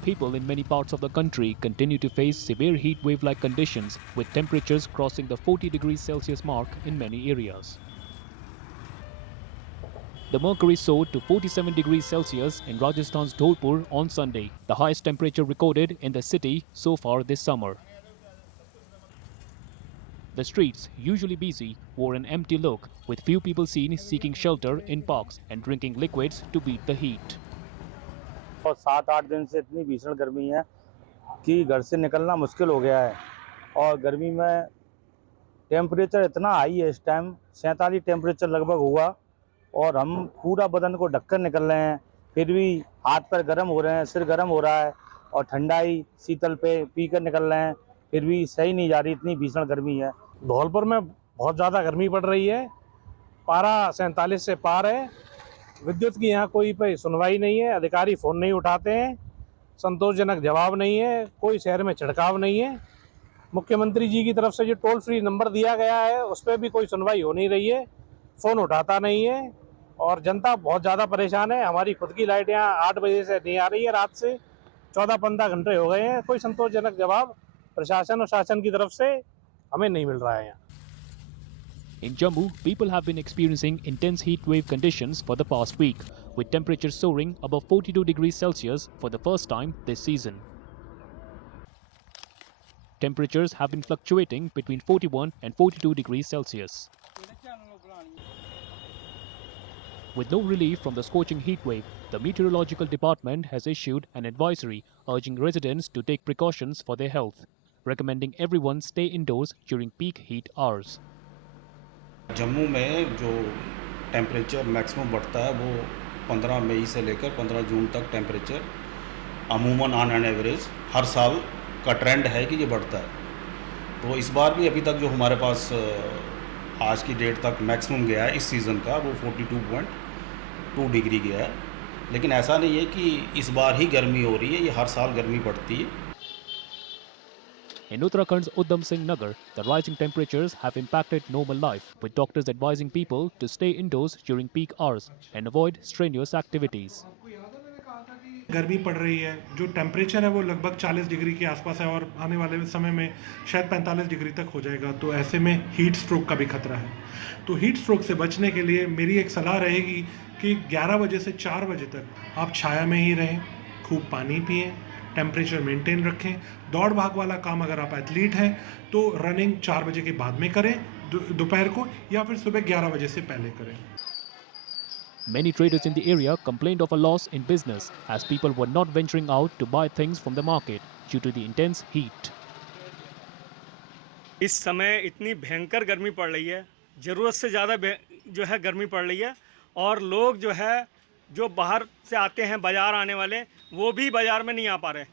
people in many parts of the country continue to face severe heat wave-like conditions, with temperatures crossing the 40 degrees Celsius mark in many areas. The mercury soared to 47 degrees Celsius in Rajasthan's Dholpur on Sunday, the highest temperature recorded in the city so far this summer. The streets, usually busy, wore an empty look, with few people seen seeking shelter in parks and drinking liquids to beat the heat. और 7-8 दिन से इतनी भीषण गर्मी है कि घर से निकलना मुश्किल हो गया है। और गर्मी में टेम्परेचर इतना हाई है, इस टाइम 47 टेम्परेचर लगभग हुआ और हम पूरा बदन को ढककर निकल रहे हैं, फिर भी हाथ पैर गर्म हो रहे हैं, सिर गर्म हो रहा है और ठंडाई शीतल पे पीकर निकल रहे हैं, फिर भी सही नहीं जा रही, इतनी भीषण गर्मी है। धौलपुर में बहुत ज़्यादा गर्मी पड़ रही है, पारा 47 से पार है। विद्युत की यहाँ कोई पे सुनवाई नहीं है, अधिकारी फ़ोन नहीं उठाते हैं, संतोषजनक जवाब नहीं है, कोई शहर में छिड़काव नहीं है। मुख्यमंत्री जी की तरफ से जो टोल फ्री नंबर दिया गया है उस पर भी कोई सुनवाई हो नहीं रही है, फ़ोन उठाता नहीं है और जनता बहुत ज़्यादा परेशान है। हमारी खुद की लाइट यहाँ 8 बजे से नहीं आ रही है, रात से 14-15 घंटे हो गए हैं, कोई संतोषजनक जवाब प्रशासन और शासन की तरफ से हमें नहीं मिल रहा है यहाँ। In Jammu, people have been experiencing intense heat wave conditions for the past week, with temperatures soaring above 42 degrees Celsius for the first time this season. Temperatures have been fluctuating between 41 and 42 degrees Celsius. With no relief from the scorching heat wave, the Meteorological Department has issued an advisory urging residents to take precautions for their health, recommending everyone stay indoors during peak heat hours. Jammu में जो temperature maximum बढ़ता है वो 15 मई से लेकर 15 जून तक temperature अमूमन on an average हर साल का ट्रेंड है कि ये बढ़ता है। तो इस बार भी अभी तक जो हमारे पास आज की डेट तक मैक्सिमम गया है इस सीज़न का वो 42.2 डिग्री गया है। लेकिन ऐसा नहीं है कि इस बार ही गर्मी हो रही है, ये हर साल गर्मी बढ़ती है। In Uttarakhand's Uddam Singh Nagar, the rising temperatures have impacted normal life, with doctors advising people to stay indoors during peak hours and avoid strenuous activities. गर्मी पड़ रही है, जो टेम्परेचर है वो लगभग 40 डिग्री के आसपास है और आने वाले समय में शायद 45 डिग्री तक हो जाएगा। तो ऐसे में हीट स्ट्रोक का भी खतरा है। तो हीट स्ट्रोक से बचने के लिए मेरी एक सलाह रहेगी कि 11 बजे से 4 बजे तक आप छाया में ही रहें, खूब पानी पिएं, टेम्परेचर मेंटेन रखें। दौड़ भाग वाला काम अगर आप एथलीट हैं तो रनिंग 4 बजे के बाद में करें दोपहर को, या फिर सुबह 11 बजे से पहले करें। Many traders in the area complained of a loss in business as people were not venturing out to buy things from the market due to the intense heat. इस समय इतनी भयंकर गर्मी पड़ रही है, ज़रूरत से ज़्यादा जो है गर्मी पड़ रही है और लोग जो है जो बाहर से आते हैं बाज़ार आने वाले वो भी बाज़ार में नहीं आ पा रहे,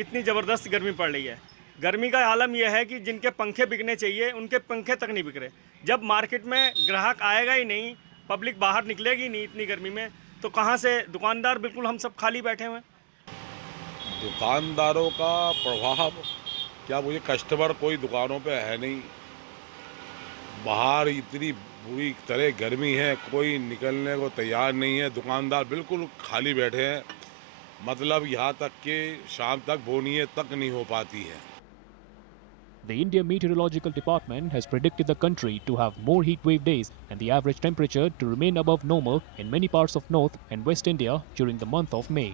इतनी ज़बरदस्त गर्मी पड़ रही है। गर्मी का आलम यह है कि जिनके पंखे बिकने चाहिए उनके पंखे तक नहीं बिक रहे। जब मार्केट में ग्राहक आएगा ही नहीं, पब्लिक बाहर निकलेगी नहीं इतनी गर्मी में, तो कहाँ से दुकानदार, बिल्कुल हम सब खाली बैठे हुए हैं। दुकानदारों का प्रभाव क्या, मुझे कस्टमर कोई दुकानों पे है नहीं, बाहर इतनी बुरी तरह गर्मी है, कोई निकलने को तैयार नहीं है, दुकानदार बिल्कुल खाली बैठे हैं। मतलब यहाँ तक कि शाम तक बोनिए तक नहीं हो पाती है। The India Meteorological Department has predicted the country to have more heat wave days and the average temperature to remain above normal in many parts of North and West India during the month of May.